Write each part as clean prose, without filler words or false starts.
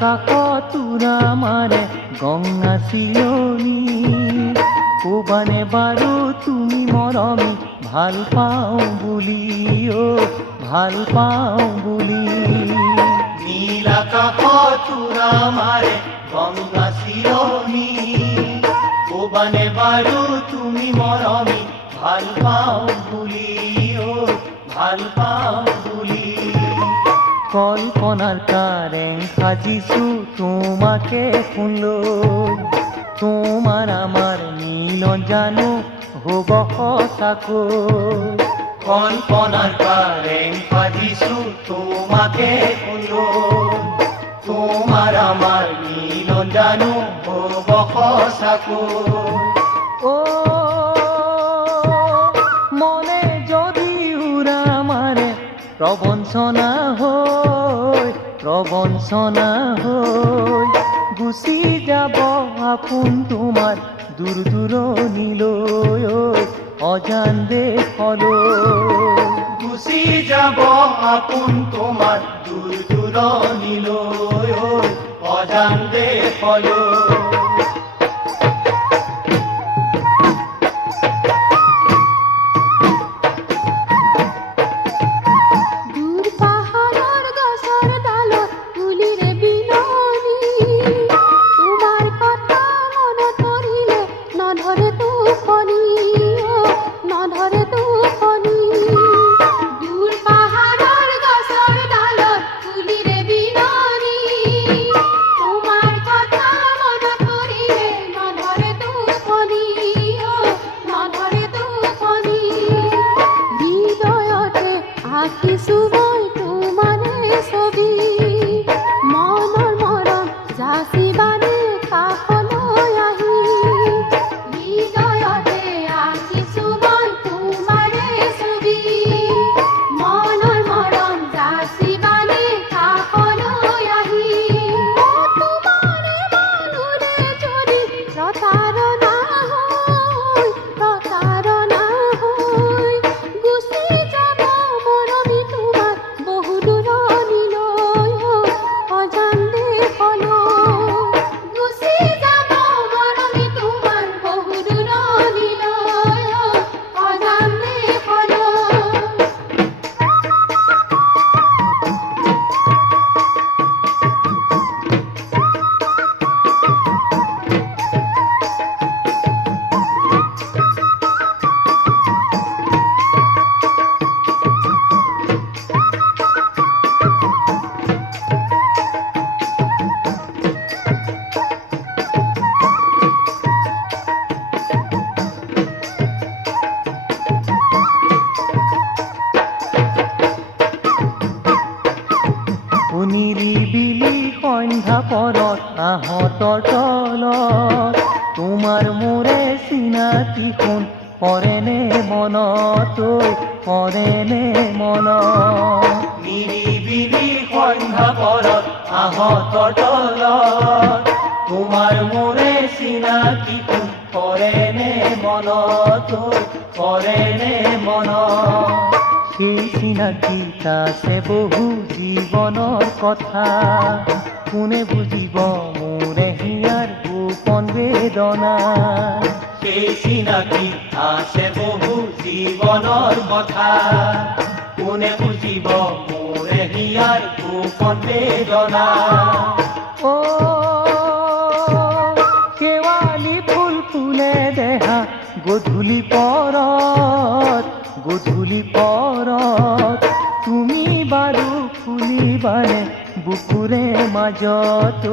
কাষতুৰা মাৰে গংগা চিলনি ক'বানে বাৰু তুমি মৰমী ভাল পাওঁ বুলি ভাল পাওঁ বুলি নীল আকাশতুৰা মাৰে গংগা চিলনি ক'বানে বাৰু তুমি মৰমী ভাল পাওঁ বুলি ভাল পাওঁ বুলি কল্পনাৰ কাৰেং সাজিছো তোমাকে শুনলৈ তোমাৰ আমাৰ মিলন জানো হ'ব সঁচাকৈ কল্পনাৰ কাৰেং সাজিছো তোমাকে শুনলৈ তোমাৰ আমাৰ মিলন জানো হ'ব সঁচাকৈ মনে যদি উৰা মাৰে প্ৰবঞ্চনা হৈ গুচি যাব আপোন তোমাৰ দূৰ দূৰণিলৈ অজান দেশলৈ গুচি যাব আপোন তোমাৰ দূৰ দূৰণিলৈ অজান দেশলৈ সন্ধ্যা পৰত আহঁতৰ তলত তোমাৰ মোৰে চিনাকি শুন পৰেনে মনত পৰেনে মনত নিৰিবিলি সন্ধ্যা পৰত আহঁতৰ তলত তোমাৰ মোৰে চিনাকি শুন পৰেনে মনত পৰেনে মনত সেই চিনাকিত আছে বহু জীৱনৰ কথা কোনে বুজিব মোৰে হিয়াৰ গোপন বেদনা সেই চিনাকিত আছে বহু জীৱনৰ কথা কোনে বুজিব মোৰে হিয়াৰ গোপন বেদনা শেৱালি ফুল ফুলে দেহা গধূলি পৰত তুমি বাৰু ফুলিবানে বুকুৰে মাজত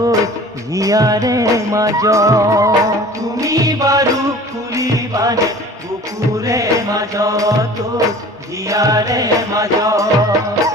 হিয়াৰে মাজত তুমি বাৰু ফুলিবানে বুকুৰে মাজত হিয়াৰে মাজত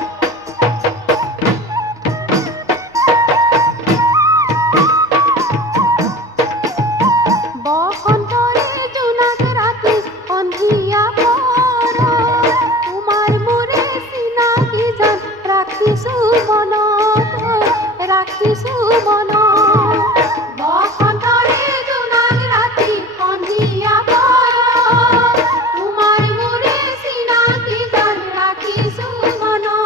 তোমাৰ মোৰে চিনাকি জান ৰাখিছো মনত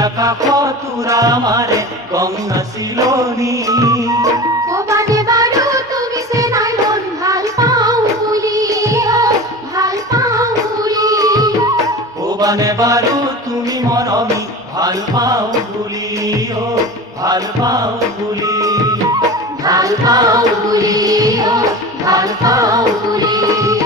আকাশত উৰা মাৰে গংগা চিলনী কবানে বাৰু তুমি যে নাই মন ভাল পাওঁ বুলি ভাল পাওঁ বুলি কবানে বাৰু তুমি মৰমী ভাল পাওঁ বুলি ভাল পাওঁ বুলি ভাল পাওঁ বুলি ভাল পাওঁ বুলি